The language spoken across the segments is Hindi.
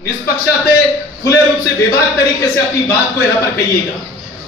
निष्पक्षता खुले रूप से बेबाक तरीके से अपनी बात को यहाँ पर कहिएगा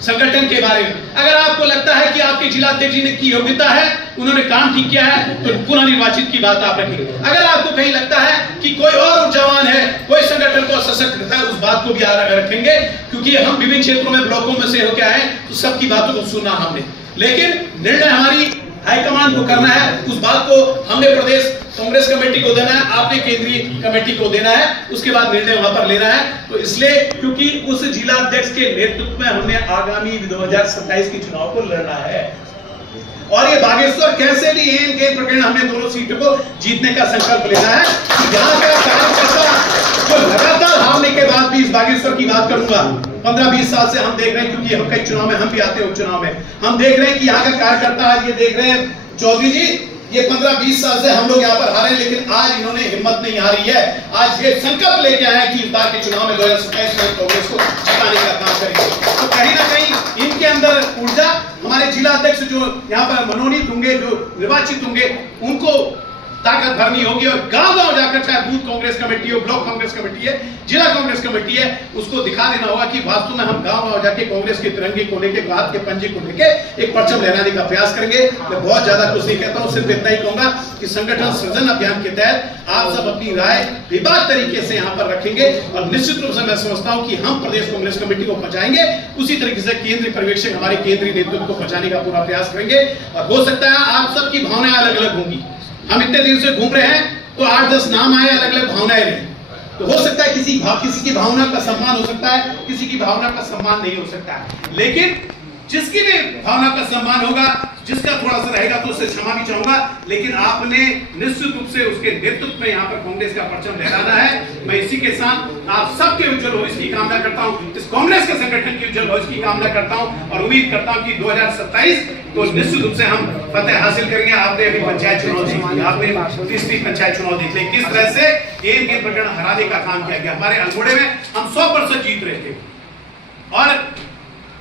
संगठन के बारे में। अगर आपको लगता है कि आपके जिला अध्यक्ष जी ने की योग्यता है, उन्होंने काम ठीक किया है, तो पुनः निर्वाचित की बात आप रखेंगे। अगर आपको कहीं लगता है कि कोई और ऊर्जावान है, कोई संगठन को सशक्त करता है, उस बात को भी रखेंगे, क्योंकि हम विभिन्न क्षेत्रों में ब्लॉकों में से होकर आए, तो सबकी बातों को सुना हमने, लेकिन निर्णय हमारी हाईकमान को करना है। उस बात को हमने प्रदेश कांग्रेस कमेटी को देना है, आपने केंद्रीय कमेटी को देना है, उसके बाद निर्णय वहां पर लेना है। तो इसलिए क्योंकि उस जिला अध्यक्ष के नेतृत्व में हमने आगामी 2027 के चुनाव को लड़ना है, और ये बागेश्वर कैसे भी एन के प्रकरण हमने दोनों सीटों को जीतने का संकल्प लेना है। यहाँ का कार्यकर्ता जो लगातार हारने के बाद भी, इस बागेश्वर की बात करूंगा, 15-20 साल से हम देख रहे हैं, क्योंकि हम कई चुनाव में हम भी आते हैं उपचुनाव में, हम देख रहे हैं कि यहाँ का कार्यकर्ता आज ये देख रहे हैं चौधरी जी, ये 15-20 साल से हम लोग यहाँ पर हारे, लेकिन आज इन्होंने हिम्मत नहीं हारी है। आज ये संकल्प लेके आए हैं कि इस बार के चुनाव में 2027 में कांग्रेस को जिताने का काम करेंगे। तो कहीं ना कहीं इनके अंदर ऊर्जा, हमारे जिला अध्यक्ष जो यहाँ पर मनोनीत होंगे, जो निर्वाचित होंगे, उनको ताकत भरनी होगी, और गांव-गांव जाकर, चाहे बूथ कांग्रेस कमेटी हो, ब्लॉक कांग्रेस कमेटी है, जिला कांग्रेस कमेटी है, उसको दिखा देना होगा कि वास्तव में हम गांव-गांव जाके कांग्रेस के तिरंगे को लेके, हाथ के पंजे को लेके एक परचम लहराने का प्रयास करेंगे। मैं बहुत ज्यादा कुछ नहीं कहता हूं, सिर्फ इतना ही कहूंगा कि संगठन सृजन अभियान के तहत आप सब अपनी राय बेबाक तरीके से यहाँ पर रखेंगे, और निश्चित रूप से मैं समझता हूँ कि हम प्रदेश कांग्रेस कमेटी को पहुंचाएंगे, उसी तरीके से केंद्रीय पर्यवेक्षक हमारे केंद्रीय नेतृत्व को पहुंचाने का पूरा प्रयास करेंगे। और हो सकता है आप सबकी भावनाएं अलग अलग होंगी, हम इतने दिन से घूम रहे हैं, तो 8-10 नाम आए, अलग अलग भावनाएं रही, तो हो सकता है किसी की भावना का सम्मान हो सकता है, किसी की भावना का सम्मान नहीं हो सकता है, लेकिन जिसकी भी भावना का सम्मान होगा, जिसका थोड़ा सा रहेगा, तो उससे क्षमा भी चाहूंगा, लेकिन आपने निश्चित रूप से उसके नेतृत्व में यहाँ पर कांग्रेस का परचम लहराना है। मैं इसी के साथ आप सबके उज्जवल भविष्य की कामना करता हूँ, इस कांग्रेस के संगठन की उज्जवल भविष्य की कामना करता हूँ, और उम्मीद करता हूँ कि 2027 को निश्चित रूप से हम फतेह हासिल करेंगे। आपने अभी पंचायत चुनाव देख लिया, आपने 30वीं पंचायत चुनाव देख लिया, किस तरह से एम के प्रकरण हराने का काम किया गया। हमारे अल्मोड़े में हम 100% जीत रहे थे, और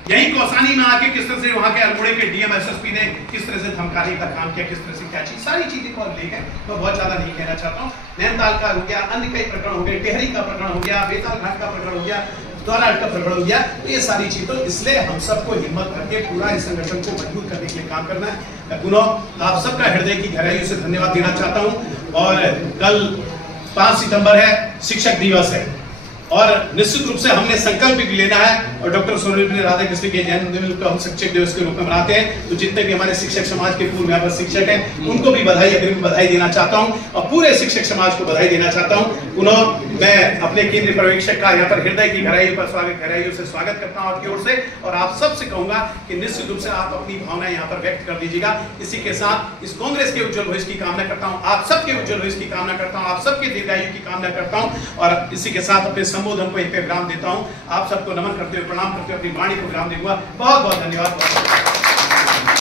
यही कौसानी में आके किस तरह से वहां के अल्मोड़े के डीएम एसएसपी ने किस तरह से धमकाने का काम किया, किस तरह से क्या चीज, सारी चीजें को ले गए। मैं बहुत ज्यादा नहीं कहना चाहता हूँ। नैनीताल का हो गया, अन्य कई प्रकरण हो गए, टेहरी का प्रकरण हो गया, बेताल घाट का प्रकरण हो गया, द्वाराहाट का प्रकरण हो गया, तो ये सारी चीज, तो इसलिए हम सबको हिम्मत करके पूरा इस संगठन को मजबूत करने के लिए काम करना है। मैं पुनः आप सबका हृदय की गहराइयों से धन्यवाद देना चाहता हूँ। और कल 5 सितंबर है, शिक्षक दिवस है, और निश्चित रूप से हमने संकल्प भी लेना है, और डॉक्टर सर्वपल्ली राधाकृष्णन के जन्मदिन को हम शिक्षक दिवस के रूप में मनाते हैं, तो जितने भी हमारे शिक्षक समाज के पूर्व यहाँ पर शिक्षक हैं, उनको भी बधाई, अग्रिम बधाई देना चाहता हूँ, और पूरे शिक्षक समाज को बधाई देना चाहता हूँ। पुनः मैं अपने केंद्रीय पर्यवेक्षक का यहाँ पर हृदय की गहराइयों से स्वागत करता हूँ आपकी ओर से, और आप सबसे कहूंगा कि निश्चित रूप से आप अपनी भावना यहाँ पर व्यक्त कर दीजिएगा। इसी के साथ इस कांग्रेस के उज्जवल भविष्य की कामना करता हूँ, आप सबके उज्जवल भविष्य की कामना करता हूँ, आप सबके दीर्घायु की कामना करता हूँ, और इसी के साथ अपने संबोधन को एक विराम देता हूं। आप सबको नमन करते हुए, प्रणाम करते हुए अपनी वाणी को विराम दूंगा। बहुत बहुत धन्यवाद।